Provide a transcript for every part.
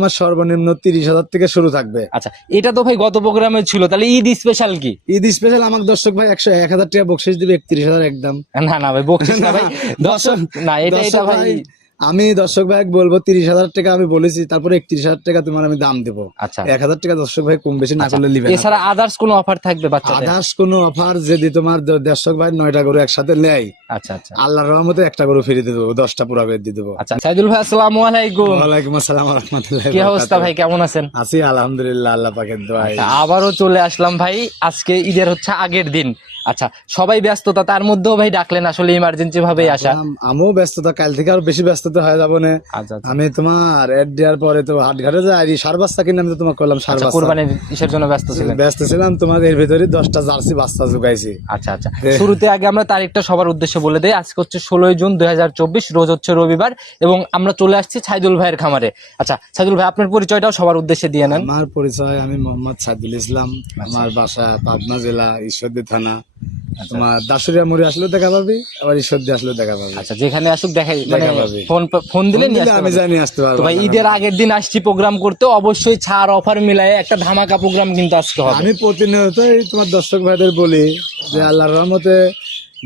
আমার সর্বনিম্ন 30,000 থেকে শুরু থাকবে। আচ্ছা, এটা তো ভাই গত প্রোগ্রামে ছিল, তাহলে ঈদ স্পেশাল কি? ঈদ স্পেশাল আমার দর্শক ভাই 1,000 টাকা বকশিস দিবে, 31,000 একদম। না না ভাই, বকশিস না ভাই, দর্শক না, এটা দর্শক এটা ভাই আমি দর্শক ভাই বলবো 30,000 টাকা আমি বলেছি, তারপরে 31,000 টাকা তোমার আমি দাম দেবো। আচ্ছা 1,000 টাকা দর্শক ভাই কম বেশি না করলে নিবে না। এছাড়া আদার্স কোনো অফার থাকবে বাচ্চাদের? আদার্স কোনো অফার যদি তোমার দর্শক ভাই 9টা গরু একসাথে নেয়, আচ্ছা আচ্ছা আল্লাহর রহমতে একটা গরু ফ্রি দিয়ে দেবো, 10টা পুরা করে দিয়ে দেবো। আচ্ছা, সাইদুল ভাই আসসালামু আলাইকুম। ওয়ালাইকুম আসসালাম ওয়া রাহমাতুল্লাহি কি ওয়া অবস্থা ভাই, কেমন আছেন? আছি আলহামদুলিল্লাহ, আল্লাহ পাকের দোয়ায়। আচ্ছা, আবারও চলে আসলাম ভাই, আজকে ঈদের হচ্ছে আগের দিন। আচ্ছা, সবাই ব্যস্ততা, তার মধ্যেও ভাই ডাকলেন, আসলে ইমার্জেন্সি ভাবেই আসা। আমিও ব্যস্ততা, কাল থেকে আরো বেশি ব্যস্ততা হয়ে যাবো না। আচ্ছা আচ্ছা, আমি তোমার এড দেওয়ার পরে তো হাটঘাটে যাই, সার বাচ্চা কিনে আমি তো তোমাকে করলাম, সার বাচ্চা কুরবানির ইসের জন্য ব্যস্ত ছিলেন। ব্যস্ত ছিলাম, তোমার এর ভিতরে 10টা জার্সি বাচ্চা জুগাইছি। আচ্ছা আচ্ছা, শুরুতে আগে আমরা তারিখটা সবার উদ্দেশ্যে বলে দেই। আজকে হচ্ছে 16 জুন 2024, রোজ হচ্ছে রবিবার, এবং আমরা চলে আসছি ছাইদুল ভাইয়ের খামারে। আচ্ছা ছাইদুল ভাই, আপনার পরিচয়টাও সবার উদ্দেশ্যে দিয়ে নেন। আমার পরিচয়, আমি মোহাম্মদ সাইদুল ইসলাম, আমার বাসা পাবনা জেলা ঈশ্বরদী থানা। তোমার দাসুরিয়া মোড়ে আসলেও দেখা পাবি, আবার ঈশ্বরদী আসলেও দেখা পাবি। আচ্ছা, যেখানে আসুক দেখাই, মানে দেখা পাবি। ফোন দিলে নিয়ে আসতে আমি পারবেন। জানি আসতে পারবো। তো ভাই, ঈদের আগের দিন আসছি প্রোগ্রাম করতে, অবশ্যই ছাড় অফার মিলায় একটা ধামাকা প্রোগ্রাম কিন্তু আজকে হবে। আমি প্রতিনিয়তই তোমার দর্শক ভাইদের বলি যে আল্লাহর রহমতে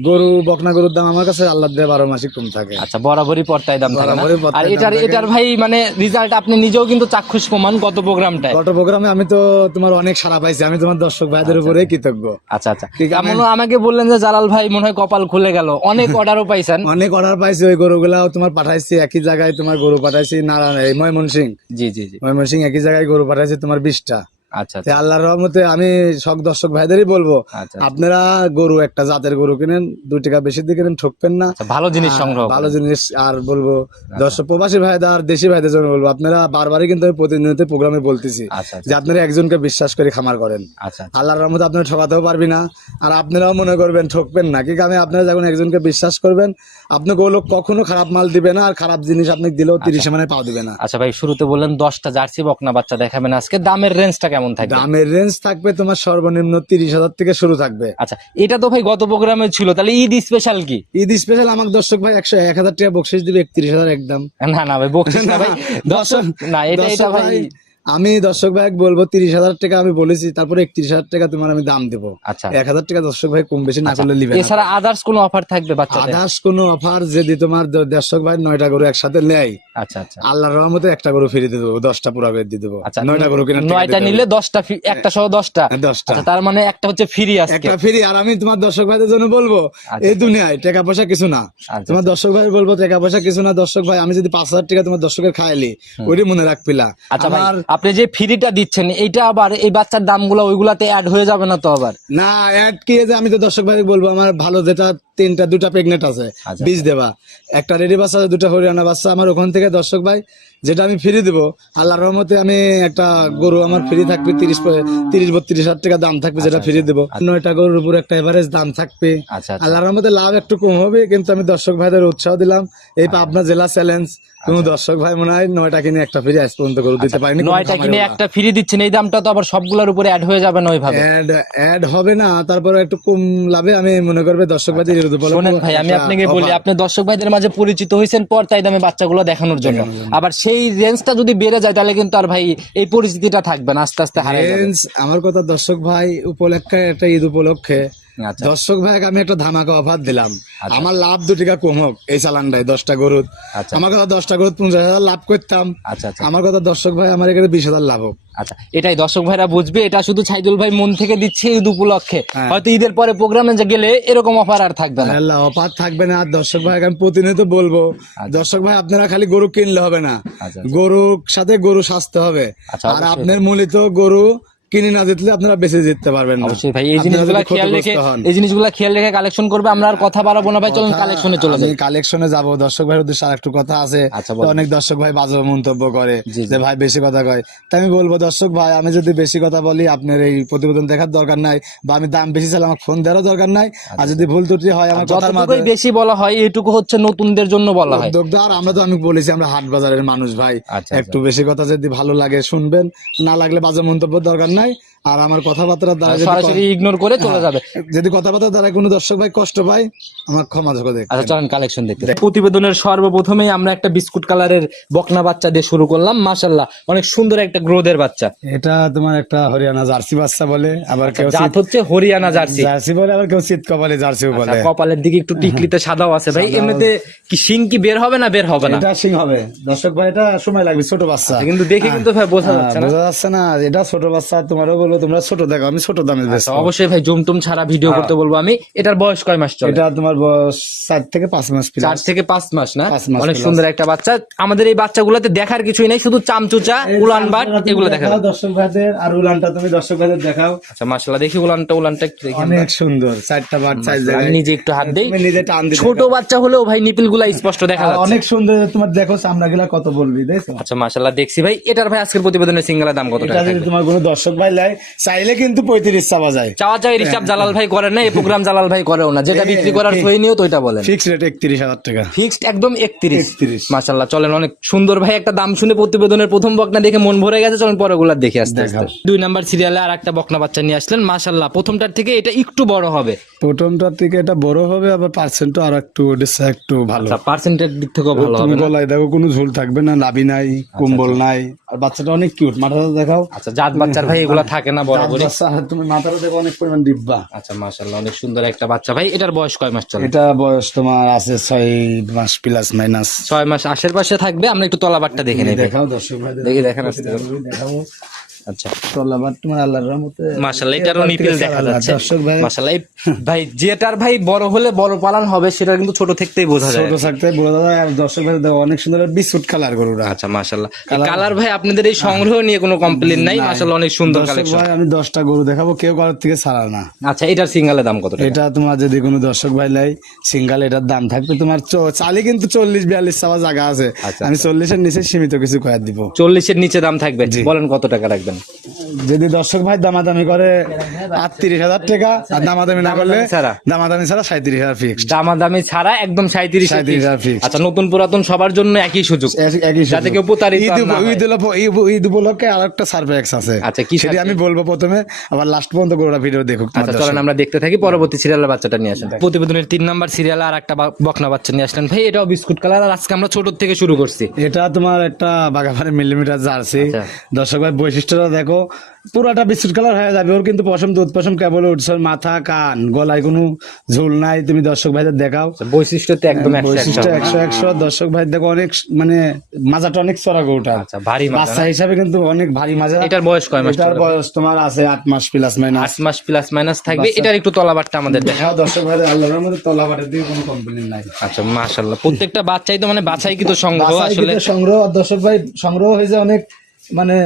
গরু বকনা গরুর দাম আমার কাছে আল্লাহ দিয়ে 12 মাসই কম থাকে। আচ্ছা, বরাবরই পর্তায় দাম থাকে না? বরাবরই পর্তায় আর দাম থাকে। এটার ভাই মানে রেজাল্ট আপনি নিজেও কিন্তু চাক্ষুষ প্রমাণ গত প্রোগ্রামটায়। গত প্রোগ্রামে আমি তো তোমার অনেক সাড়া পাইছি, আমি তোমার দর্শক ভাইদের উপরে কৃতজ্ঞ। আচ্ছা আচ্ছা, এমনও আমাকে বললেন যে জালাল ভাই মনে হয় কপাল খুলে গেল, অনেক অর্ডারও পাইছেন। অনেক অর্ডার পাইছি, ওই গরুগুলাও তোমার পাঠাইছি একই জায়গায়, তোমার গরু পাঠাইছি ময়মনসিং। জি জি জি, ময়মনসিং একই জায়গায় গরু পাঠাইছি তোমার 20টা। আচ্ছা আল্লাহর রহমতে আমি সব দর্শক ভাইদেরই বলবো, আচ্ছা, আপনারা গরু একটা জাতের গরু কিনেন, 2 টাকা বেশি দিয়ে কিনেন, ঠকবেন না। ভালো জিনিস সংগ্রহ করেন। ভালো জিনিস। আর বলবো দর্শক প্রবাসী ভাইদের আর দেশি ভাইদের জন্য বলবো, আপনারা বারবারই কিন্তু আমি প্রতিনিয়ত প্রোগ্রামে বলতেছি আচ্ছা যে আপনারা একজনকে বিশ্বাস করে খামার করেন, আচ্ছা আল্লাহর রহমতে আপনারা ঠকাতেও পারবি না, আর আপনারাও মনে করবেন ঠকবেন না। কি কারণে আপনারা যখন একজনকে বিশ্বাস করবেন, আপনাকে ও লোক কখনো খারাপ মাল দিবে না, আর খারাপ জিনিস আপনি দিলেও 30 মানে পাও দিবে না। আচ্ছা ভাই, শুরুতে বললেন 10টা জার্সি বকনা বাচ্চা দেখাবেন আজকে, দামের রেঞ্জটা কেমন থাকবে? দামের রেঞ্জ থাকবে তোমার সর্বনিম্ন 30,000 থেকে শুরু থাকবে। আচ্ছা, এটা তো ভাই গত প্রোগ্রামে ছিল, তাহলে ঈদ স্পেশাল কি? ঈদ স্পেশাল আমার দর্শক ভাই 1,000 টাকা বকশিস দিবে, 31,000 একদম। না না ভাই, বকশিস না ভাই, দর্শক না, এটা দর্শক ভাই আমি দর্শক ভাই বলবো 30,000 টাকা আমি বলেছি, তারপরে 31,000 টাকা তোমার আমি দাম দেবো। আচ্ছা 1,000 টাকা দর্শক ভাই কম বেশি না করলে নিবে না। এছাড়া আদার্স কোনো অফার থাকবে বাচ্চাদের? আদার্স কোনো অফার যদি তোমার দর্শক ভাই 9টা গরু একসাথে নেয়, আচ্ছা আচ্ছা আল্লাহর রহমতে একটা গরু ফ্রি দিয়ে দেবো, 10টা পুরা করে দিয়ে দেবো। আচ্ছা, 9টা গরু কিনে 9টা নিলে 10টা, একটা সহ 10টা। 10টা। আচ্ছা, তার মানে একটা হচ্ছে ফ্রি আজকে। একটা ফ্রি। আর আমি তোমার দর্শক ভাইদের জন্য বলবো, এই দুনিয়ায় টাকা পয়সা কিছু না। তোমার দর্শক ভাই বলবো টাকা পয়সা কিছু না। দর্শক ভাই, আমি যদি 5,000 টাকা তোমার দর্শকের খাইলি, ওইটি মনে রাখপিলা। আচ্ছা ভাই, আপনি যে ফ্রিটা দিচ্ছেন, এইটা আবার এই বাচ্চার দামগুলো ওইগুলাতে অ্যাড হয়ে যাবে না তো আবার? না, অ্যাড কি যে আমি তো দর্শক ভাই বলবো, আমার ভালো যেটা 2টা প্রেগনেন্ট আছে, বীজ দেবা, একটা রেডি বাচ্চা আছে, 2টা হরিয়ানা বাচ্চা, আমার ওখান থেকে দর্শক ভাই যেটা আমি ফ্রি দেবো, আল্লাহর রহমতে আমি একটা গরু আমার ফ্রি থাকবে, 30-32,000 টাকা দাম থাকবে, যেটা ফ্রি দেবো। 9টা গরুর উপর একটা এভারেজ দাম থাকবে। আল্লাহর রহমতে লাভ একটু কম হবে, কিন্তু আমি দর্শক ভাইদের উৎসাহ দিলাম। এই পাবনা জেলা চ্যালেঞ্জ, কোন দর্শক ভাই মনে হয় 9টা কিনে একটা ফ্রি আজ পর্যন্ত গরু দিতে পারিনি। 9টা কিনে একটা ফ্রি দিচ্ছেন, এই দামটা তো আবার সবগুলোর উপরে অ্যাড হয়ে যাবে না ওইভাবে? অ্যাড হবে না, তারপরে একটু কম লাভে আমি মনে করবে দর্শক ভাইদের। শোনেন ভাই, আমি আপনাকে বলি, আপনি দর্শক ভাইদের মাঝে পরিচিত হয়েছেন পর্তায় দামে বাচ্চাগুলো দেখানোর জন্য, আবার সেই রেঞ্জটা যদি বেড়ে যায় তাহলে কিন্তু আর ভাই এই পরিস্থিতিটা থাকবে না, আস্তে আস্তে হারিয়ে যাবে। আমার কথা দর্শক ভাই উপলক্ষে, একটা ঈদ উপলক্ষে দর্শক ভাই আমি একটা ধামাকা অফার দিলাম। আমার লাভ 2 টাকা কম হোক এই চালানটাই, 10টা গরু। আমার কথা 10টা গরু 50,000 লাভ করতাম। আমার কথা দর্শক ভাই আমার এখানে 20,000 লাভ হোক। আচ্ছা, এটাই দর্শক ভাইরা বুঝবে, এটা শুধু ছাইদুল ভাই মন থেকে দিচ্ছে ঈদ উপলক্ষে। হয়তো ঈদের পরে প্রোগ্রামে গেলে এরকম অফার আর থাকবে না, অফার থাকবে না। আর দর্শক ভাই আমি প্রতিনিয়ত বলবো, দর্শক ভাই আপনারা খালি গরু কিনলে হবে না, গরুর সাথে গরু সাজতে হবে। আর আপনার মূলত গরু কিনে না জিতলে আপনারা বেঁচে জিততে পারবেন না। অবশ্যই ভাই, এই জিনিসগুলো খেয়াল রেখে কালেকশন করবে। আমরা আর কথা বাড়াবো না ভাই, চলুন কালেকশনে চলে যাই। কালেকশনে যাবো। দর্শক ভাইয়ের উদ্দেশ্যে আরেকটু কথা আছে। অনেক দর্শক ভাই বাজে মন্তব্য করে যে ভাই বেশি কথা কয়, তাই আমি বলবো দর্শক ভাই, আমি যদি বেশি কথা বলি আপনার এই প্রতিবেদন দেখার দরকার নাই, বা আমি দাম বেশি চাইলে আমার ফোন দেওয়ার দরকার নাই। আর যদি ভুল ত্রুটি হয় আমার কথার মাধ্যমে বেশি বলা হয়, এটুকু হচ্ছে নতুনদের জন্য বলা হয়। আর আমরা তো আমি বলেছি আমরা হাট বাজারের মানুষ ভাই, একটু বেশি কথা যদি ভালো লাগে শুনবেন, না লাগলে বাজে মন্তব্য দরকার নাই। আর আমার কথাবার্তার দ্বারা যদি সরাসরি ইগনোর করে চলে যাবে। যদি কথাবার্তার দ্বারা কোনো দর্শক ভাই কষ্ট পায়, আমার ক্ষমা করে দেখ। আচ্ছা চলেন কালেকশন দেখতে। প্রতিবেদনের সর্বপ্রথমেই আমরা একটা বিস্কুট কালারের বকনা বাচ্চা দিয়ে শুরু করলাম, মাশাআল্লাহ অনেক সুন্দর একটা গ্রোথের বাচ্চা। এটা তোমার একটা হরিয়ানা জার্সি বাচ্চা বলে, আবার কেউ জাত হচ্ছে হরিয়ানা জার্সি জার্সি বলে, আবার কেউ শীত কপালে জার্সিও বলে। কপালের দিকে একটু টিকলিতে সাদাও আছে ভাই। এমনিতে কি শিং কি বের হবে না বের হবে না? এটা সিং হবে দর্শক ভাই, এটা সময় লাগবে, ছোট বাচ্চা কিন্তু দেখে কিন্তু ভাই বোঝা যাচ্ছে না। বোঝা যাচ্ছে না, এটা ছোট বাচ্চা। তোমারও বলবো তোমরা ছোট দেখো, আমি ছোট দামে বেচবো। অবশ্যই ভাই জুমটুম ছাড়া ভিডিও করতে বলবো আমি। এটার বয়স কয় মাস চলে? এটা তোমার বয়স 4 থেকে 5 মাস। 4 থেকে 5 মাস না? 5 মাস অনেক plus। সুন্দর একটা বাচ্চা। আমাদের এই বাচ্চাগুলোতে দেখার কিছুই নাই, শুধু চামচুচা উলানবাট এগুলো দেখা যায়। দর্শক ভাইদের আর উলানটা তুমি দর্শক ভাইদের দেখাও। আচ্ছা মাশাআল্লাহ, দেখি উলানটা একটু দেখি। অনেক সুন্দর, 4টা বাট সাইজ আমি জায়গায়। নিজে একটু হাত দেই, তুমি নিজে টান দিতে ছোট বাচ্চা হলেও ভাই নিপিল গুলা স্পষ্ট দেখা যাচ্ছে। অনেক সুন্দর। তোমার দেখো চামড়া গুলা কত বলবি, দেখো। আচ্ছা মাশাআল্লাহ দেখছি ভাই। এটার ভাই আজকের প্রতিবেদনের সিঙ্গেলের দাম কত এটা টাকা যদি থাকবে? তোমার কোনো দর্শক ভাই লাই চাইলে কিন্তু 35 চাওয়া যায়। চাওয়া চাই রিসাব জালাল ভাই করেন না, এই প্রোগ্রাম জালাল ভাই করেও না। যেটা বিক্রি করার সই নিও তো ওইটা বলেন। ফিক্স রেট 31,000 টাকা। ফিক্সড একদম 31। 31। মাশাআল্লাহ চলেন, অনেক সুন্দর ভাই একটা দাম শুনে প্রতিবেদনের প্রথম বকনা দেখে মন ভরে গেছে। চলেন পরেরগুলা দেখে আসতে আসতে। 2 নাম্বার সিরিয়ালে আর একটা বকনা বাচ্চা নিয়ে আসলেন, মাশাআল্লাহ প্রথমটার থেকে এটা একটু বড় হবে। প্রথমটার থেকে এটা বড় হবে, আবার পার্সেন্টও আর একটু ভালো। আচ্ছা পার্সেন্টের দিক থেকেও ভালো তুমি হবে না? গলায় দেখো কোনো ঝোল থাকবে না, নাভি নাই, কম্বল নাই, আর বাচ্চাটা অনেক কিউট। মাথাটা দেখাও। আচ্ছা জাত বাচ্চার ভাই এগুলা থাকে না বরাবরই। বাচ্চা, আর তুমি মাথাটা দেখো অনেক পরিমাণ ডিব্বা। আচ্ছা মাশাআল্লাহ অনেক সুন্দর একটা বাচ্চা ভাই। এটার বয়স কয় মাস চলে? এটা বয়স তোমার আছে 6 মাস প্লাস মাইনাস। 6 মাস আশেপাশে থাকবে। আমরা একটু তলাবারটা দেখে নেই। দেখাও দর্শক ভাই, দেখি দেখেন আসতে। দেখাও। আচ্ছা তলাবার তোমার আল্লাহর রহমতে মাশাআল্লাহ এটারও নিপিল দেখা যাচ্ছে। দর্শক ভাই মাশাআল্লাহ এই ভাই যেটার ভাই বড় হলে বড় পালন হবে সেটা কিন্তু ছোট থেকেই বোঝা যায়। ছোট থাকতে বোঝা যায়। আর দর্শক ভাই দেখো অনেক সুন্দর বিস্কুট কালার গরুরা। আচ্ছা মাশাআল্লাহ কালার ভাই আপনাদের এই সংগ্রহ নিয়ে কোনো কমপ্লেইন নাই, মাশাআল্লাহ অনেক সুন্দর দর্শক কালেকশন। ভাই আমি 10টা গরু দেখাবো, কেউ কারোর থেকে ছাড়া না। আচ্ছা এটার সিঙ্গেলের দাম কত টাকা? এটা তোমার যদি কোনো দর্শক ভাই লাই সিঙ্গেল, এটার দাম থাকবে তোমার চালি কিন্তু 40-42 চাওয়া জায়গা আছে। আচ্ছা, আমি 40-এর নিচে সীমিত কিছু কয়ার দিব। 40 এর নিচে দাম থাকবে। বলেন কত টাকা রাখবেন? যদি দর্শক ভাই দামাদামি করে 38,000 টাকা, আর দামাদামি না করলে ছাড়া? দামাদামি ছাড়া 37,000 ফিক্স। দামাদামি ছাড়া একদম 37,000 fixed। আচ্ছা নতুন পুরাতন সবার জন্য একই সুযোগ, একই যাতে কেউ প্রতারিত না হয়। ঈদ উপলক্ষে আর একটা সার্ভেক্স আছে। আচ্ছা, কি সেটা আমি বলবো প্রথমে, আবার লাস্ট পর্যন্ত গোটা ভিডিও দেখুক। আচ্ছা চলেন আমরা দেখতে থাকি। পরবর্তী সিরিয়ালের বাচ্চাটা নিয়ে আসেন। প্রতিবেদনের 3 নাম্বার সিরিয়ালে আর একটা বকনা বাচ্চা নিয়ে আসলেন ভাই। এটাও বিস্কুট কালার, আর আজকে আমরা ছোট থেকে শুরু করছি। এটা তোমার একটা বাগাবাড়ি মিলিমিটার জার্সি। আচ্ছা। দর্শক ভাই বৈশিষ্ট্যটা দেখো, পুরাটা বিস্কুট কালার হয়ে যাবে। ওর কিন্তু পশম দুধ পশম কেবল উঠছে, মাথা কান গলায় কোনো ঝোল নাই। তুমি দর্শক ভাইদের দেখাও। বৈশিষ্ট্যতে একদম 100 বৈশিষ্ট্য 100 দর্শক ভাই দেখো, অনেক মানে মাজাটা অনেক চড়া গরুটা। আচ্ছা ভারী মাজা বাচ্চা হিসাবে কিন্তু অনেক ভারী মাজা। এটার বয়স কয় মাস? এটার বয়স তোমার আছে 8 মাস প্লাস মাইনাস। 8 মাস প্লাস মাইনাস থাকবে। এটার একটু তলাবারটা আমাদের দেখেন। দেখাও দর্শক ভাই, আল্লাহর মধ্যে তলাবাটের দিকে কোনো কমপ্লেইন নাই। আচ্ছা মাশাআল্লাহ প্রত্যেকটা বাচ্চাই তো মানে বাছাই কিন্তু সংগ্রহ বাসায় আসলে। কিন্তু সংগ্রহ, আর দর্শক ভাই সংগ্রহ হয়েছে অনেক মানে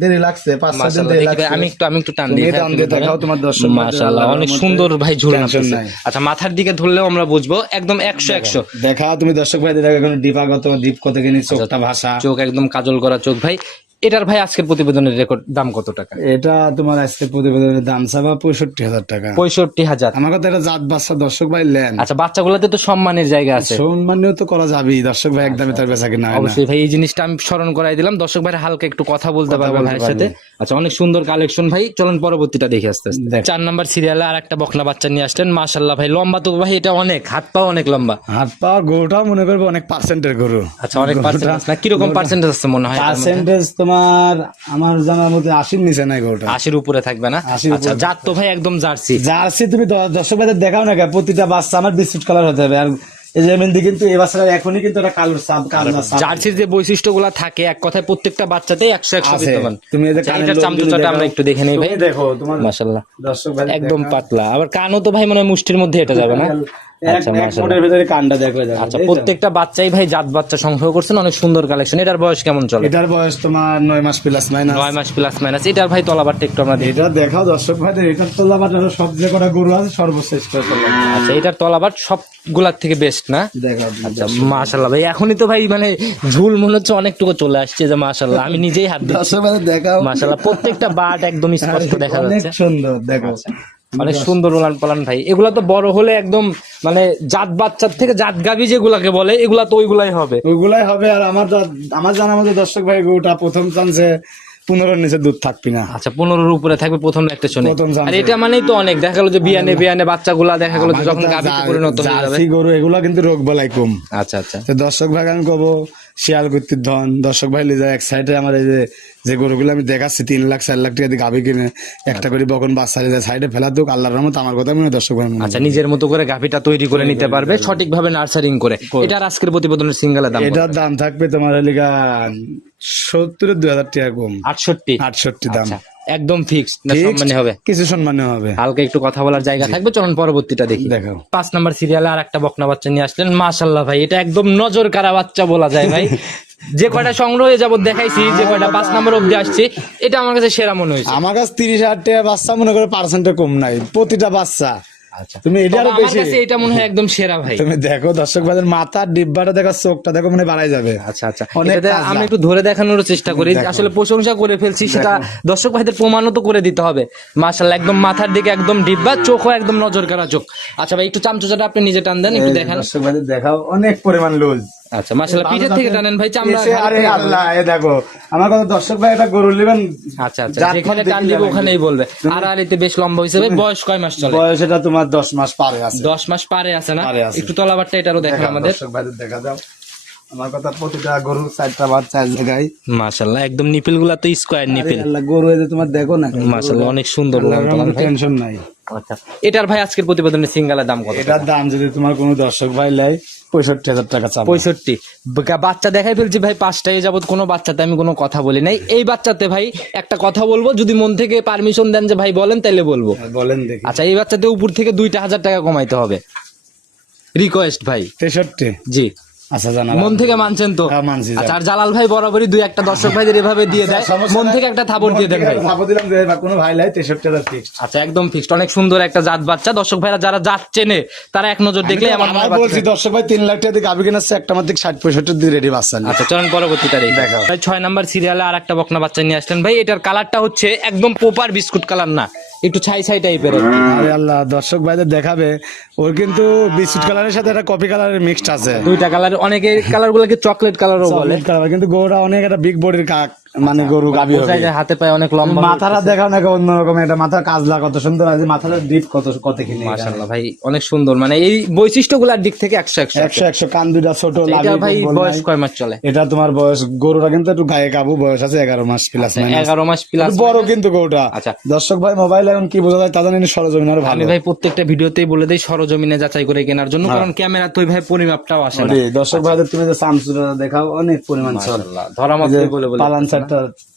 দেরি লাগছে, 5-6 দিন মাশাআল্লাহ দেরি দেখি ভাই, লাগছে। আমি একটু টান তুমি দিই। টান দিয়ে দেখাও তোমার দর্শক ভাইদের। মাশাআল্লাহ অনেক আল্লাহর সুন্দর ভাই ঝুল টেনশন নাচছে। নাই। আচ্ছা মাথার দিকে ধরলেও আমরা বুঝবো একদম 100 দেখাও তুমি দর্শক ভাইদের দেখো, কোনো ডিপাগত ডিপ কত কিনি, চোখটা ভাষা। চোখ একদম কাজল করা চোখ ভাই। এটার ভাই আজকের প্রতিবেদনের রেকর্ড দাম কত টাকা? এটা তোমার আজকে প্রতিবেদনের দাম চাবা 65,000 টাকা। 65,000। আমার কথা এটা জাত বাচ্চা দর্শক ভাই লেন। আচ্ছা বাচ্চাগুলোতে তো সম্মানের জায়গা আছে। সম্মানীয় তো করা যাবেই দর্শক ভাই, একদমই তার বেচা কিনা হয় না। অবশ্যই ভাই এই জিনিসটা আমি স্মরণ করাই দিলাম। দর্শক ভাই হালকা একটু কথা বলতে পারবে ভাইয়ের সাথে। আচ্ছা অনেক সুন্দর কালেকশন ভাই। চলুন পরবর্তীটা দেখে আসতে আসতে। দেখ। 4 নাম্বার সিরিয়ালে আর একটা বকনা বাচ্চা নিয়ে আসলেন, মাশাআল্লাহ ভাই লম্বা তো ভাই, এটা অনেক হাত পা অনেক লম্বা। হাত পা গরুটাও মনে করবো অনেক পার্সেন্টের গরু। আচ্ছা অনেক পার্সেন্টেজ না, কিরকম পার্সেন্টেজ আছে মনে হয়? পার্সেন্টেজ তোমার আমার জানার মধ্যে 80-র নিচে নাই গরুটা। 80-র উপরে থাকবে না? 80-র আচ্ছা জাত তো ভাই একদম জার্সি। জার্সি তুমি দর্শক ভাইদের দেখাও না, প্রতিটা বাচ্চা আমার বিস্কুট কালার হতে হবে। আর এই যে মেহেন্দি কিন্তু এই বাচ্চাটা এখনই কিন্তু একটা কালোর সাপ কালো সাপ জার্সির যে বৈশিষ্ট্যগুলো থাকে এক কথায় প্রত্যেকটা বাচ্চাতেই 100 আছে। বিদ্যমান। তুমি এই যে আচ্ছা, কানের এটার লোম চামচুচাটা যদি আমরা দেখাও, একটু দেখে নেই ভাই। তুমি দেখো তোমার মাশাআল্লাহ দর্শক ভাই একদম পাতলা, আবার কানও তো ভাই মনে হয় মুষ্টির মধ্যে এটা যাবে না? আচ্ছা এক মাশাআল্লাহ। ফুটের ভিতরে কান্ডা দেখো। আচ্ছা প্রত্যেকটা বাচ্চাই ভাই জাত বাচ্চা সংগ্রহ করছেন, অনেক সুন্দর কালেকশন। এটার বয়স কেমন চলে? এটার বয়স তোমার 9 মাস প্লাস মাইনাস। 9 মাস প্লাস মাইনাস। এটার ভাই তলাবারটা একটু আমরা দেখি। এটা দেখাও দর্শক ভাইদের, এটার তলাবাট সব যে কটা গরু আছে সর্বশ্রেষ্ঠ তলাবাট। আচ্ছা এটার তলাবাট সবগুলার থেকে বেস্ট না? দেখাও আচ্ছা মাশাআল্লাহ ভাই এখনই তো ভাই মানে ঝুল মনে হচ্ছে অনেকটুকু চলে আসছে, যে মাশাআল্লাহ আমি নিজেই হাত দিচ্ছি। দর্শক ভাইদের দেখাও। মাশাআল্লাহ প্রত্যেকটা বাট একদম স্পষ্ট দেখা অনেক যাচ্ছে। সুন্দর দেখো। অনেক সুন্দর উলান পালান ভাই। এগুলা তো বড় হলে একদম মানে জাত বাচ্চার থেকে জাত গাভী যেগুলাকে বলে এগুলা তো ওইগুলাই হবে। ওইগুলাই হবে। আর আমার জানার মধ্যে দর্শক ভাই গরুটা প্রথম চান্সে 15-র নিচে দুধ থাকবি না। আচ্ছা 15-র উপরে থাকবে প্রথম ল্যাকটেশনে। প্রথম আর এটা মানেই তো অনেক, দেখা গেল যে বিয়ানে বাচ্চাগুলা দেখা গেল যে যখন গাভীতে পরিণত হয়ে যাবে। জার্সি গরু এগুলা কিন্তু রোগ বালাই কম। আচ্ছা আচ্ছা। তো দর্শক ভাই আমি কব শিয়াল কুত্তির ধন, দর্শক ভাই লিজা এক সাইডে আমার এই যে গরুগুলো আমি দেখাচ্ছি 3 লাখ 4 লাখ টাকা দিয়ে গাভী কিনে একটা করে বকন বাচ্চা সাইডে ফেলা দুক, আল্লাহর রহমত আমার কথা মনে হয় দর্শক ভাই মনে আচ্ছা, নিজের মতো করে গাভীটা তৈরি করে নিতে পারবে সঠিকভাবে নার্সারিং করে। এটার আজকের প্রতিবেদনের সিঙ্গেলের দাম কত? এটার দাম থাকবে তোমার লিগা 70-2,000 টাকা কম। 68 দাম আচ্ছা, একদম ফিক্সড না সম্মানী হবে? কিছু সম্মানীয় হবে, হালকা একটু কথা বলার জায়গা থাকবে। চলুন পরবর্তীটা দেখি। দেখাও। 5 নাম্বার সিরিয়ালে আর একটা বকনা বাচ্চা নিয়ে আসলেন। মাশাআল্লাহ ভাই, এটা একদম নজর কাড়া বাচ্চা বলা যায় ভাই। যে কয়টা সংগ্রহ হয়ে যাবত দেখাইছি, যে কয়টা 5 নাম্বার অবধি আসছে, এটা আমার কাছে সেরা মনে হয়েছে। আমার কাছে 30,000 টাকা বাচ্চা মনে করে পার্সেন্টে কম নাই প্রতিটা বাচ্চা। আচ্ছা, তুমি এটা আরো আমার বেশি, কাছে এটা মনে হয় একদম সেরা ভাই। তুমি দেখো দর্শক ভাইদের মাথার ডিব্বাটা দেখো, চোখটা দেখো, মানে বাড়াই যাবে। আচ্ছা আচ্ছা, অনেক এটাতে কাজলা। আমি একটু ধরে দেখানোর চেষ্টা করি। আসলে প্রশংসা করে ফেলছি, সেটা দর্শক ভাইদের প্রমাণও তো করে দিতে হবে। মাশাআল্লাহ, একদম মাথার দিকে একদম ডিব্বা, চোখও একদম নজর কাড়া চোখ। আচ্ছা ভাই, একটু চামচুচাটা আপনি নিজে টান দেন, একটু দেখেন। দর্শক ভাইদের দেখাও, অনেক পরিমাণ লুজ। আচ্ছা মাশাআল্লাহ, পিঠের থেকে টানেন ভাই, চামড়া। আরে আল্লাহ, এ দেখো আমার কথা, দর্শক ভাই এটা গরু নেবেন। আচ্ছা আচ্ছা, যেখানে টান দিব ওখানেই বলবে। আর আলিতে বেশ লম্বা হয়েছে ভাই। বয়স কয় মাস চলে? বয়স এটা তোমার 10 মাস পারে আছে। 10 মাস পারে আছে না? পারে আছে। একটু তলাবারটা এটারও দেখেন আমাদের। দর্শক ভাইদের দেখা দাও। আমার কথা, প্রতিটা গরু 4টা বাদ 4 জায়গায়। মাশাআল্লাহ, একদম নিপিল গুলা তো স্কয়ার নিপিল। আল্লাহ, গরু এই যে তোমার দেখো না, মাশাআল্লাহ, অনেক সুন্দর উলান পালান ভাই। টেনশন নাই। আচ্ছা, এটার ভাই আজকের প্রতিবেদনের সিঙ্গেলের দাম কত? এটার দাম যদি তোমার কোনো দর্শক ভাই লাই 65,000 টাকা চাবো। 65। বাচ্চা দেখাই ফেলছি ভাই 5টা যাবত, কোনো বাচ্চাতে আমি কোনো কথা বলি নাই। এই বাচ্চাতে ভাই একটা কথা বলবো, যদি মন থেকে পারমিশন দেন যে ভাই বলেন, তাইলে বলবো। বলেন দেখি। আচ্ছা, এই বাচ্চাতে উপর থেকে 2,000 টাকা কমাইতে হবে, রিকোয়েস্ট ভাই। 63। জি, আচ্ছা, জানা মন থেকে মানছেন তো? হ্যাঁ, মানছি। আচ্ছা, আর জালাল ভাই বরাবরই 2-1টা দর্শক ভাইদের এভাবে দিয়ে দেয়, মন থেকে একটা থাপড় দিয়ে দেন ভাই। থাপড় দিলাম যে কোনো ভাই লাই 63,000 ফিক্সড। আচ্ছা, একদম ফিক্সড। অনেক সুন্দর একটা জাত বাচ্চা। দর্শক ভাইরা যারা জাত চেনে তারা এক নজর দেখলে আমার মনে হয় বলছি দর্শক ভাই 3 লাখ টাকা দিয়ে গাবি কিনাচ্ছে, একটা মাত্র 60-65 দিয়ে রেডি বাচ্চা। আচ্ছা, চলুন পরবর্তীটা দেখি। দেখাও। ভাই 6 নাম্বার সিরিয়ালে আর একটা বকনা বাচ্চা নিয়ে আসলেন ভাই। এটার কালারটা হচ্ছে একদম পোপার বিস্কুট কালার না, একটু ছাই ছাই টাইপের। আরে আল্লাহ, দর্শক ভাইদের দেখাবে, ওর কিন্তু বিস্কুট কালারের সাথে একটা কফি কালারের মিক্সড আছে। 2টা কালার, অনেকে কালার গুলোকে চকলেট কালারও বলে। চকলেট কালার, কিন্তু গরুটা অনেক একটা বিগ বডির কাক, মানে গরু গাবি হবে। বোঝা যায় হাতে পায়ে অনেক লম্বা। মাথাটা দেখাও না অন্যরকম, এটা মাথার কাজলা কত সুন্দর আছে, মাথার ডিপ কত কিনে। মাশাআল্লাহ ভাই, অনেক সুন্দর। মানে এই বৈশিষ্ট্যগুলোর দিক থেকে 100 কান দুইটা ছোট। এটা ভাই বয়স কয় মাস চলে? এটা তোমার বয়স, গরুটা কিন্তু একটু গায়ে কাবু, বয়স আছে 11 মাস প্লাস। 11 মাস প্লাস বড় কিন্তু গরুটা। আচ্ছা, দর্শক ভাই মোবাইল এখন কি বোঝা যায় তা জানি না, সরজমিন আরো ভালো। আমি ভাই প্রত্যেকটা ভিডিওতেই বলে দেই সরজমিনে যাচাই করে কেনার জন্য, কারণ ক্যামেরা তো ভাই পরিমাপটাও আসে না। দর্শক ভাইদের তুমি যে সামসুরা দেখাও, অনেক পরিমাণ চল। মাশাআল্লাহ, ধরা মাত্রই বলে পালান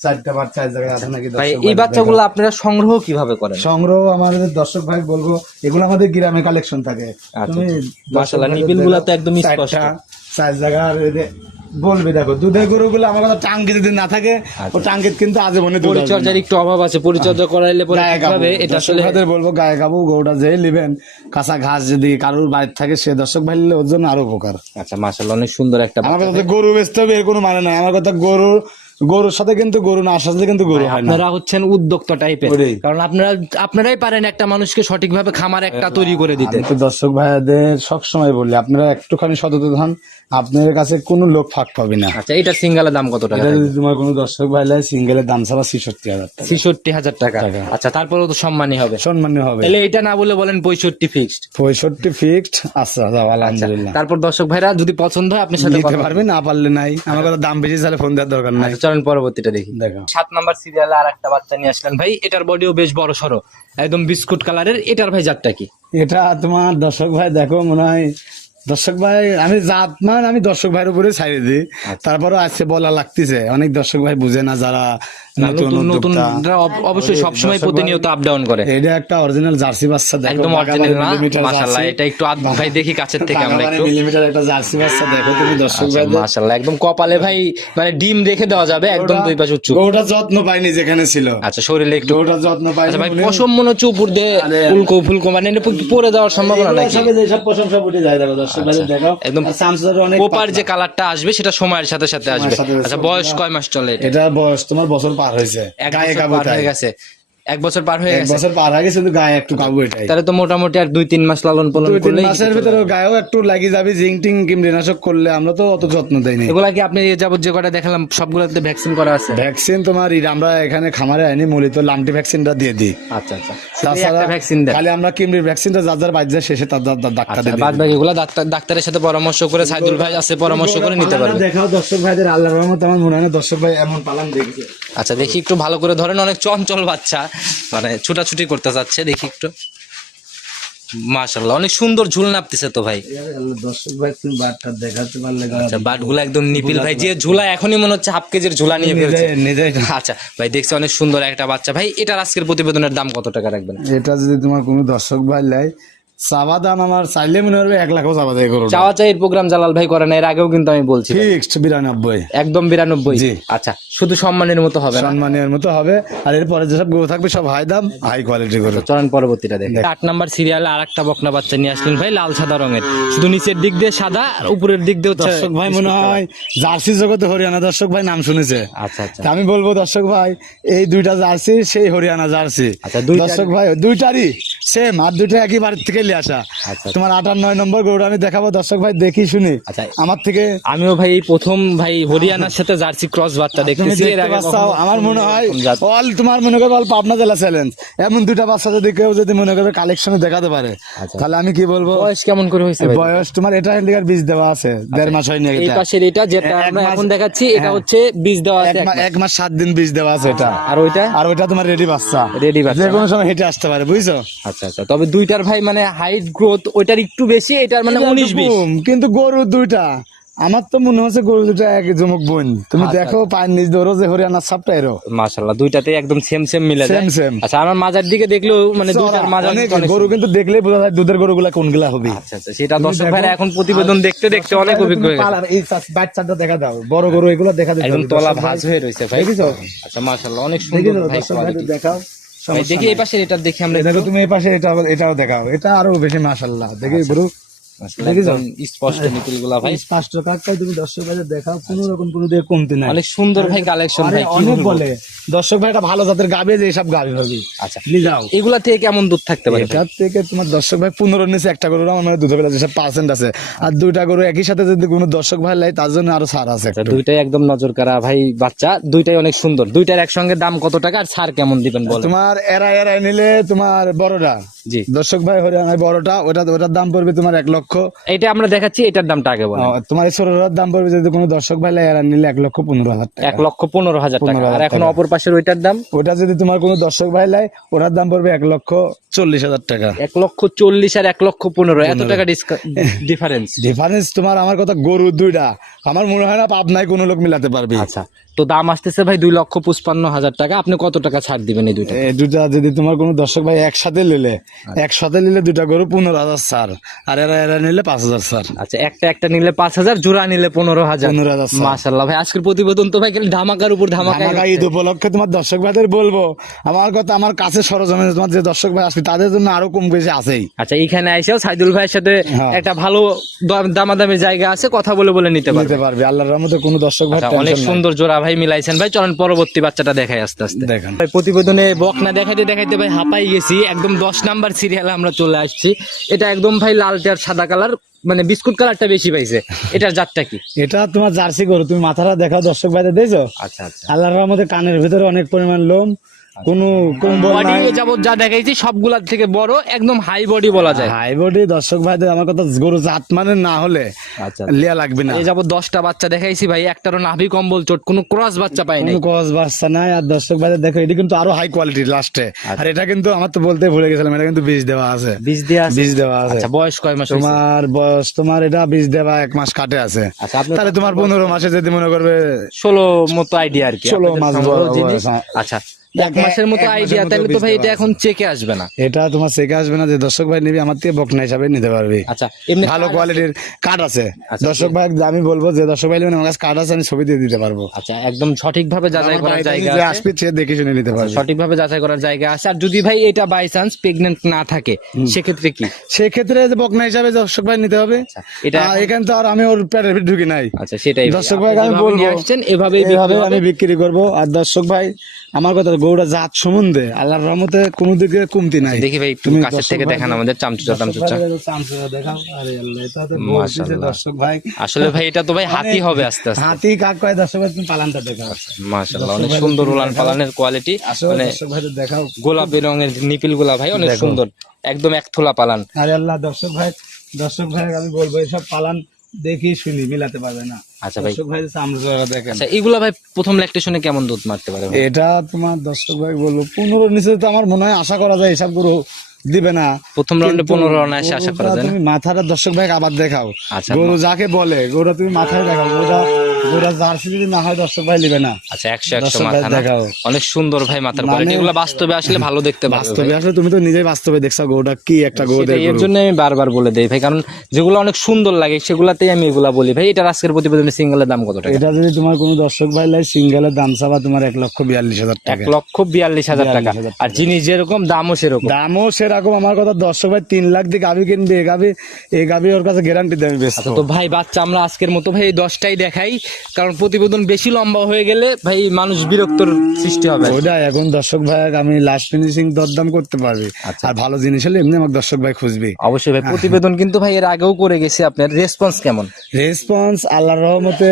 4টা বার 4 জায়গায় আছে নাকি। ভাই এই বাচ্চাগুলো আপনারা সংগ্রহ কিভাবে করেন? সংগ্রহ আমাদের দর্শক ভাই বলবো, এগুলো আমাদের গ্রামে কালেকশন থাকে। তুমি মাশাআল্লাহ, নিবিলগুলো তো একদম স্পষ্ট। 4 জায়গার বলবে, দেখো দুধের গরুগুলো আমার কথা টাঙ্কি যদি না থাকে, ও টাঙ্কিত কিন্তু আজীবনে দুধ আসবে না। পরিচর্যার একটু অভাব আছে, পরিচর্যা করাইলে পরে কিভাবে এটা আসলে বলবো গায়ে গাবু গরুটা যে নেবেন, কাঁচা ঘাস যদি কারোর বাড়িতে থাকে সে দর্শক ভাই নিলে ওর জন্য আরো উপকার। আচ্ছা, মাশাআল্লাহ, অনেক সুন্দর একটা আমার কথা গরু বেচতে হবে এর কোনো মানে নাই। আমার কথা গরুর সাথে কিন্তু গরু না আসার সাথে কিন্তু গরু হয় না। আপনারা হচ্ছেন উদ্যোক্তা টাইপের, কারণ আপনারাই পারেন একটা মানুষকে সঠিকভাবে খামার একটা তৈরি করে দিতে। আমি তো দর্শক ভাইদের সবসময় বলি, আপনারা একটুখানি সততা হন, আপনাদের কাছে কোনো লোক ফাঁক পাবে না। আচ্ছা, এটা সিঙ্গেলের দাম কত টাকা? এটা যদি তোমার কোনো দর্শক ভাই লাই, সিঙ্গেলের দাম ছাড়া 66,000 টাকা। 66,000 টাকা। আচ্ছা, তারপরেও তো সম্মানী হবে, সম্মানীয় হবে। তাহলে এটা না বলে বলেন 65 ফিক্সড। 65 ফিক্সড। আচ্ছা, যাও, আলহামদুলিল্লাহ। তারপর দর্শক ভাইরা যদি পছন্দ হয় আপনার সাথে নিতে পারবে, না পারলে নাই। আমার কথা দাম বেশি চাইলে ফোন দেওয়ার দরকার নাই। চলেন পরবর্তীটা দেখি। দেখো 7 নাম্বার সিরিয়ালে আর একটা বাচ্চা নিয়ে আসলেন ভাই। এটার বডিও বেশ বড় সড়ো, একদম বিস্কুট কালারের। এটার ভাই জাতটা কি? এটা তোমার দর্শক ভাই দেখো, মনে হয় দর্শক ভাই আমি আমি দর্শক ভাইয়ের উপরে ছাড়িয়ে দিই। তারপরে আজকে বলা লাগতেছে, অনেক দর্শক ভাই বুঝে না, যারা নতুন অবশ্যই সবসময় প্রতিনিয়ত আপ ডাউন করে। এটা একটা অরিজিনাল জার্সি বাচ্চা, দেখো একদম অরিজিনাল না? মাশাআল্লাহ, এটা একটু ভাই দেখি কাছের থেকে আমরা একটু। মিলিমিটার একটা জার্সি বাচ্চা দেখো তুমি দর্শক ভাই। মাশাআল্লাহ, একদম কপালে ভাই মানে ডিম রেখে দেওয়া যাবে, একদম দুই পাশে উচ্চ। ওটা যত্ন পাইনি যেখানে ছিল। আচ্ছা, শরীরে একটু ওটা যত্ন পাইনি। আচ্ছা ভাই, পশম মনে হচ্ছে উপর দিয়ে ফুলকো মানে পড়ে যাওয়ার সম্ভাবনা নাকি? সব পশম সব উঠে যায়, দেখো দর্শক ভাই দেখো একদম সামসুর অনেক কোপার যে কালারটা আসবে সেটা সময়ের সাথে সাথে আসবে। আচ্ছা, বয়স কয় মাস চলে? এটা বয়স তোমার বছর পার হয়েছে, গায়ে কাবু হয়ে গেছে। 1 বছর পার হয়ে এক গেছে, বছর পার হয়ে গেছে, কিন্তু গায়ে একটু কাবু এটাই। তাহলে তো মোটামুটি আর 2-3 মাস লালন পালন 2-3 করলে মাসের ভিতরে গায়েও একটু লাগি যাবে, জিং টিং কীটনাশক করলে। আমরা তো অত যত্ন দেই না। এগুলা কি আপনি এ যাবত যে কটা দেখালাম সবগুলোতে ভ্যাকসিন করা আছে? ভ্যাকসিন তোমার আমরা এখানে খামারে আইনি মূলত লামটি ভ্যাকসিনটা দিয়ে দিই। আচ্ছা আচ্ছা, তাছাড়া একটা ভ্যাকসিন দেন। খালি আমরা কিমরির ভ্যাকসিনটা যার যার বাজ্যা শেষে তার ডাক্তার দিয়ে বাদ বাকি এগুলা ডাক্তারের সাথে পরামর্শ করে সাইদুল ভাই আছে পরামর্শ করে নিতে পারবে। দেখাও দর্শক ভাইদের, আল্লাহর রহমতে আমার মনে হয় না দর্শক ভাই এমন পালান দেখছে। আচ্ছা দেখি একটু ভালো করে ধরেন, অনেক চঞ্চল বাচ্চা, মানে ছুটাছুটি করতে যাচ্ছে, দেখি একটু। মাশাআল্লাহ, অনেক সুন্দর ঝুল নাপতেছে তো ভাই। দর্শক ভাই তুমি বাটটা দেখাতে পারলে আচ্ছা বাটগুলো একদম নিপিল ভাই, যে ঝুলা এখনই মনে হচ্ছে হাফ কেজির ঝুলা নিয়ে ফেলছে। নিজে আচ্ছা ভাই দেখছি অনেক সুন্দর একটা বাচ্চা। ভাই এটার আজকের প্রতিবেদনের দাম কত টাকা রাখবেন? এটা যদি তোমার কোনো দর্শক ভাই লাই চাওয়া দাম, আমার চাইলে মনে হবে 1 লাখও চাওয়া দেয় করো। চাওয়া চাইয়ের প্রোগ্রাম জালাল ভাই করে না, এর আগেও কিন্তু আমি বলছি ফিক্সড 92, একদম 92। জি। আচ্ছা শুধু সম্মানের মতো হবে না? সম্মানের মতো হবে। আর এরপরে যেসব গরু থাকবে সব হাই দাম, হাই কোয়ালিটি করে। চরণ পরবর্তীটা দেখেন। 8 নাম্বার সিরিয়ালে আরেকটা বকনা বাচ্চা নিয়ে আসলেন ভাই, লাল সাদা রঙের, শুধু নিচের দিক দিয়ে সাদা আর উপরের দিক দিয়ে হচ্ছে দর্শক ভাই মনে হয় জার্সি জগতে হরিয়ানা দর্শক ভাই নাম শুনেছে। আচ্ছা আচ্ছা তা আমি বলবো দর্শক ভাই, এই দুইটা জার্সি সেই হরিয়ানা জার্সি। আচ্ছা, দুইটা- দর্শক ভাই দুইটারই সেম, আর দুইটা একই বাড়ির থেকে নিয়ে আসা। আচ্ছা। তোমার 8 আর 9 নম্বর গরুটা আমি দেখাবো দর্শক ভাই, দেখি শুনি আচ্ছা। আমার থেকে। আমিও ভাই এই প্রথম ভাই হরিয়ানার সাথে জার্সি ক্রস বাচ্চা তুমি দেখতেছি। এর দেখতে আগে পাচ্ছ, কখনো- আমার মনে হয় জাত- তোমার মনে করো পাবনা জেলা চ্যালেঞ্জ, এমন দুইটা বাচ্চা যদি কেউ যদি মনে করে কালেকশনে দেখাতে পারে, আচ্ছা। তাহলে আমি কি বলবো। বয়স কেমন করে হয়েছে ভাই? বয়স তোমার এটা ইন্ডিকার বীজ দেওয়া আছে, 1.5 মাস হয়নি। এই এটা পাশের এটা যেটা এক আমরা মাস- এখন দেখাচ্ছি এটা হ্যাঁ। হচ্ছে বীজ দেওয়া আছে 1 মাস 7 দিন বীজ দেওয়া আছে এটা। আর ওইটা আর ওইটা তোমার রেডি বাচ্চা, রেডি বাচ্চা যে কোনো সময় হেঁটে আসতে পারে, বুঝছো। আচ্ছা আচ্ছা, তবে দুইটার ভাই মানে হাইট গ্রোথ ওইটার একটু বেশি, এটার মানে 19-20। কিন্তু গরু দুইটা আমার তো মনে হচ্ছে গরু দুটা এক জমক বোন। তুমি আচ্ছা, দেখো পায়ের নিচ ধরো যে হরিয়ানার সাপটা এরো মাশাআল্লাহ দুইটাতে একদম সেম সেম মিলে যায়। Same same. আচ্ছা আমার মাজার দিকে দেখলেও মানে দুইটার মাজার অনেক অনেক গরু কিন্তু দেখলেই বোঝা যায় দুধের গরুগুলা কোনগুলা হবে। আচ্ছা আচ্ছা, সেটা দর্শক ভাইরা এখন প্রতিবেদন দেখতে দেখতে অনেক অভিজ্ঞ হয়ে গেছে। এই বাচ্চাটা দেখা দাও, বড় গরু এগুলো দেখা দাও, একদম তলা ভাঁজ হয়ে রয়েছে ভাই। দেখিছো? আচ্ছা মাশাআল্লাহ অনেক সুন্দর ভাই কোয়ালিটি। দেখাও ভাই দেখি এই পাশের এটার দেখি আমরা দেখো তুমি এই পাশে এটাও দেখাও, এটা আরো বেশি মাশাআল্লাহ। দেখি গরু একদম স্পষ্ট নিকুলগুলা ভাই, 5 কাকটাই তুমি দর্শক ভাইদের দেখাও, কোনো রকম কোনো দিয়ে কমতি নাই। অনেক সুন্দর ভাই কালেকশন আরে ভাই, কি অনেক বলবো। বলে দর্শক ভাই, এটা ভালো জাতের গাবে, যে সব গাবে হবে। আচ্ছা নিয়ে যাও। এগুলা থেকে কেমন দুধ থাকতে পারে ভাই? এটার থেকে তোমার দর্শক ভাই 15 নিচে একটা গরুর আমার মানে দুধের বেলা যেসব % আছে, আর দুইটা গরু একই সাথে যদি কোনো দর্শক ভাই লাই তার জন্য আরো ছাড় আছে আচ্ছা, একটু। দুইটাই একদম নজর কাড়া ভাই বাচ্চা, দুইটাই অনেক সুন্দর। দুইটার একসঙ্গে দাম কত টাকা আর ছাড় কেমন দিবেন বলেন? তোমার এরাই নিলে তোমার বড়টা, জি দর্শক ভাই হরিয়ানায় বড়টা, ওটার দাম পড়বে তোমার 1 লক্ষ। এটা আমরা দেখাচ্ছি, এটার দামটা আগে বলেন। তোমার এই ছোটটার দাম পড়বে যদি কোনো দর্শক ভাই লাই এরা নিলে 1,15,000 টাকা। 1,15,000 টাকা। আর 15,000 এখন টাকা। অপর পাশের ওইটার দাম ওটা যদি তোমার কোনো দর্শক ভাই লাই, ওটার দাম পড়বে 1,40,000 টাকা। 1,40,000 আর 1,15,000 এত টাকা ডিফারেন্স। ডিফারেন্স তোমার, আমার কথা গরু দুইটা আমার মনে হয় না পাবনায় কোনো লোক মিলাতে পারবে। আচ্ছা তো দাম আসতেছে ভাই 2,55,000 টাকা। আপনি কত টাকা ছাড় দিবেন এই দুইটা? এই দুটা যদি তোমার কোনো দর্শক ভাই একসাথে নিলে দুটা গরু 15,000 স্যার, আর এরা নিলে 5,000 স্যার। আচ্ছা একটা নিলে 5,000, জোড়া নিলে 15,000। 15,000 স্যার। মাশাআল্লাহ ভাই আজকের প্রতিবেদন তো ভাই খালি ধামাকার উপর ধামাকা। আমাকে ঈদ উপলক্ষে তোমার দর্শক ভাইদের বলবো, আমার কথা আমার কাছে সরজমিনে তোমার যে দর্শক ভাই আসবে তাদের জন্য আরো কম বেশি আছেই। আচ্ছা এইখানে আইসাও সাইদুল ভাইয়ের সাথে হ্যাঁ। একটা ভালো দামাদামের জায়গা আছে, কথা বলে নিতে পারবে। নিতে পারবে আল্লাহর রহমতে, কোনো দর্শক ভাই আচ্ছা, অনেক সুন্দর জোড়া ভাই মিলাইছেন ভাই। চলেন পরবর্তী বাচ্চাটা দেখাই আস্তে আস্তে। দেখেন। ভাই প্রতিবেদনে বকনা দেখাইতে ভাই হাঁপাই গেছি, একদম 10 নাম্বার সিরিয়ালে আমরা চলে আসছি। এটা একদম ভাই লালটা আর সাদা কালার, মানে বিস্কুট কালারটা বেশি পাইছে। এটার জাতটা কি? এটা তোমার জার্সি গরু, তুমি মাথাটা দেখাও দর্শক ভাইদের, দেখছো? আচ্ছা আচ্ছা, আল্লাহর রহমতে কানের ভিতরে অনেক পরিমাণ লোম, কোনো কম্বল বডি নাই। যাবত যা দেখাইছি সবগুলার থেকে বড়, একদম হাই বডি বলা যায়। হাই বডি দর্শক ভাইদের, আমার কথা গরু জাত মানে না হলে আচ্ছা লিয়া লাগবে না। এই যাবত 10টা বাচ্চা দেখাইছি ভাই, একটারও নাভি কম্বল চোট, কোনো ক্রস বাচ্চা পাই নাই। কোনো কস বাচ্চা নাই। আর দর্শক ভাইদের দেখো, এটা কিন্তু আরো হাই কোয়ালিটির লাস্টে। আর এটা কিন্তু আমার তো বলতে ভুলে গেছিলাম, এটা কিন্তু বীজ দেওয়া আছে। বীজ দেয়া আছে? বীজ দেওয়া আছে। আচ্ছা বয়স কয় মাস হইছে? তোমার বয়স তোমার এটা বীজ দেওয়া 1 মাস কাটে আছে। আচ্ছা আপনার তাহলে তোমার 15 মাসে যদি মনে করবে 16 মতো আইডিয়া আর কি। 16 মাস আপনাদের সংগ্রহ বয়স, জিনিস। হ্যাঁ। আচ্ছা 1 মাসের মতো আইডিয়া, তাহলে তো ভাই এটা এখন চেকে আসবে না। এটা তোমার সেকে আসবে না, যে দর্শক ভাই নিবি আমার থেকে বকনা হিসাবে নিতে পারবে। আচ্ছা এমনি ভালো কোয়ালিটির কাঠ আছে। আচ্ছা, দর্শক ভাই আমি বলবো যে দর্শক ভাই আমার কাছে কাঠ আছে, আমি ছবি দিয়ে দিতে পারবো। আচ্ছা একদম সঠিকভাবে যাচাই করার জায়গা যে আছে। আসবে সে দেখে শুনে নিতে পারবে। সঠিকভাবে যাচাই করার জায়গা আছে। আর যদি ভাই এটা বাই চান্স প্রেগন্যান্ট না থাকে সেক্ষেত্রে কি? সেক্ষেত্রে যে বকনা হিসাবে দর্শক ভাই নিতে হবে। এটা এখানে তো আর আমি ওর পেটের ভিতরে ঢুকি নাই। আচ্ছা সেটাই দর্শক ভাই আপনি আমি যেভাবে বলবো নিয়ে আসছেন এভাবেই বিক্রি এভাবে হবে। আমি বিক্রি করব। আর দর্শক ভাই আমার কথা গরুটা জাত সম্বন্ধে আল্লাহর রহমতে কোনো দিকে কমতি নাই। দেখি ভাই একটু তুমি কাছের দর্শক থেকে ভাই- দেখান আমাদের চামচুচা টামচুচা। চামচুচা দেখাও। আরে আল্লাহ, এটা তো গরু দিছে মাশাআল্লাহ। দর্শক ভাই। আসলে ভাই এটা তো ভাই হাতি হবে আস্তে আস্তে। হাতি কাক কয় দর্শক ভাই, তুমি পালানটা দেখাও। মাশাআল্লাহ, দর্শক অনেক ভাই সুন্দর তুমি উলান দেখাও। পালানের কোয়ালিটি, আসলে মানে দর্শক ভাই দেখাও। গোলাপি রঙের নিপিল গুলা ভাই অনেক দেখো। সুন্দর, একদম এক থোলা পালান। আরে আল্লাহ, দর্শক ভাই আমি বলবো এসব পালান দেখি শুনি মিলাতে পারবে না। আচ্ছা ভাই, দর্শক ভাই চামচুচা দেখেন। আচ্ছা এগুলা ভাই প্রথম ল্যাকটেশনে কেমন দুধ মারতে পারে ভাই? এটা তোমার দর্শক ভাই বলবো 15 নিচে তো আমার মনে হয় আশা করা যায়, এসব গরু দিবে না। প্রথম রাউন্ডে কিন্তু 15 রান আসে আশা করা গরুটা যায় না? তুমি মাথাটা দর্শক ভাই আবার দেখাও। আচ্ছা, গরু যাকে বলে গরুটা তুমি মাথায় দেখাও। গরুটা জার্সি যদি না হয় দর্শক ভাই নিবে না। আচ্ছা 100 দর্শক ভাই মাথা না? দেখাও। অনেক সুন্দর ভাই মাথার মানে- কোয়ালিটি, এগুলা বাস্তবে আসলে ভালো দেখতে পারবে বাস্তবে ভাই। আসলে তুমি তো নিজেই বাস্তবে দেখছো গরুটা কি একটা গরু। সেটাই, এর জন্য আমি বারবার বলে দেই ভাই, কারণ যেগুলো অনেক সুন্দর লাগে সেগুলাতেই আমি এগুলা বলি ভাই। এটার আজকের প্রতিবেদনে সিঙ্গেলের দাম কত টাকা? এটা যদি তোমার কোনো দর্শক ভাই লাই সিঙ্গেলের দাম চাবা তোমার 1,42,000 টাকা। 1,42,000 টাকা। 42,000 আর জিনিস যেরকম দামও সেরকম। দামও সেরকম। আমার কথা দর্শক ভাই 3 লাখ দিয়ে গাভি কিনবে, এই গাভি ওর কাছে গ্যারান্টি দেবে বেশ। তো ভাই বাচ্চা আমরা আজকের মতো ভাই এই 10টাই দেখাই, কারণ প্রতিবেদন বেশি লম্বা হয়ে গেলে ভাই মানুষ বিরক্তর সৃষ্টি হবে। ওইটা এখন দর্শক ভাই আমি লাস্ট ফিনিশিং দরদাম করতে পারবি। আর ভালো জিনিস হলে এমনি আমার দর্শক ভাই খুঁজবি। অবশ্যই ভাই, প্রতিবেদন কিন্তু ভাই এর আগেও করে গেছি, আপনার রেসপন্স কেমন? রেসপন্স আল্লাহর রহমতে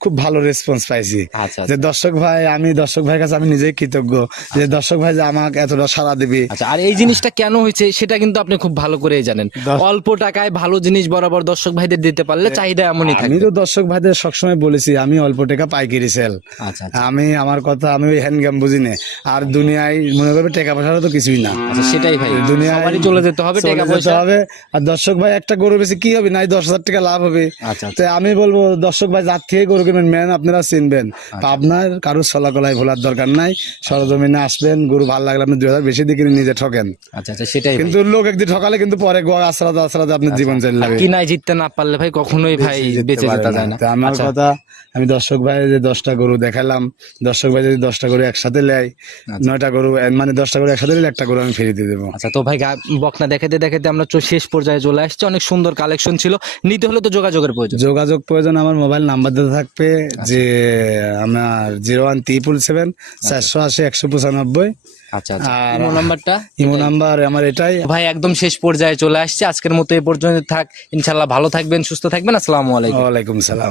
খুব ভালো রেসপন্স পাইছি। আচ্ছা যে দর্শক ভাই দর্শক ভাইয়ের কাছে আমি নিজেই কৃতজ্ঞ যে দর্শক ভাই যে আমাকে এতটা সাড়া দিবি। আচ্ছা, আর এই জিনিসটা কেন হয়েছে সেটা কিন্তু আপনি খুব ভালো করেই জানেন। অল্প টাকায় ভালো জিনিস বরাবর দর্শক ভাইদের দিতে পারলে চাহিদা এমনই আমি থাকে। তো দর্শক ভাইদের সবসময় বলেছি আমি অল্প টাকা পাইকারি সেল। আচ্ছা আমার কথা আমি ওই হ্যান্ড গেম বুঝি না। আর দুনিয়ায় মনে করবে টাকা পয়সা তো কিছুই না। আচ্ছা, সেটাই ভাই, দুনিয়ায় সবারই চলে যেতে হবে, চলে টাকা যেতে পয়সা হবে। আর দর্শক ভাই একটা গরু বেশি কি হবে, নাই 10,000 টাকা লাভ হবে। আচ্ছা তো আমি বলবো দর্শক ভাই যার থেকে গরু কিনবেন ম্যান আপনারা চিনবেন। আপনার কারোর চলাকলায় ভোলার দরকার নাই, সরজমিনে আসবেন, গরু ভালো লাগলে আপনি 2,000 বেশি দিয়ে কিনে নিজে ঠকেন। আচ্ছা, সেটাই ভাই। কিন্তু লোক একদিন ঠকালে কিন্তু পরে আশ্রাতে আপনার জীবন চলে আর যাবে। কি নাই জিততে না পারলে ভাই কখনোই ভাই বেঁচে যেতে যায় না। তো আমার আচ্ছা, কথা আমি দর্শক ভাই যে 10টা গরু দেখালাম, দর্শক ভাই যদি 10টা গরু একসাথে নেয়, 9টা গরু মানে 10টা গরু একসাথে নিলে একটা গরু আমি ফিরিয়ে দিয়ে দেবো। আচ্ছা তো ভাই বকনা দেখাতে দেখাতে আমরা শেষ পর্যায়ে চলে আসছি। অনেক সুন্দর কালেকশন ছিল, নিতে হলে তো যোগাযোগের প্রয়োজন। যোগাযোগ প্রয়োজন আমার মোবাইল নাম্বার দিতে থাকবে যে আমার 0177 480 195। আচ্ছা আর ইমো নাম্বারটা? ইমো নাম্বার আমার এটাই। ভাই একদম শেষ পর্যায়ে চলে আসছে, আজকের মতো এই পর্যন্ত থাক। ইনশাল্লাহ ভালো থাকবেন, সুস্থ থাকবেন। আসসালামু আলাইকুম। ওয়ালাইকুম সালাম।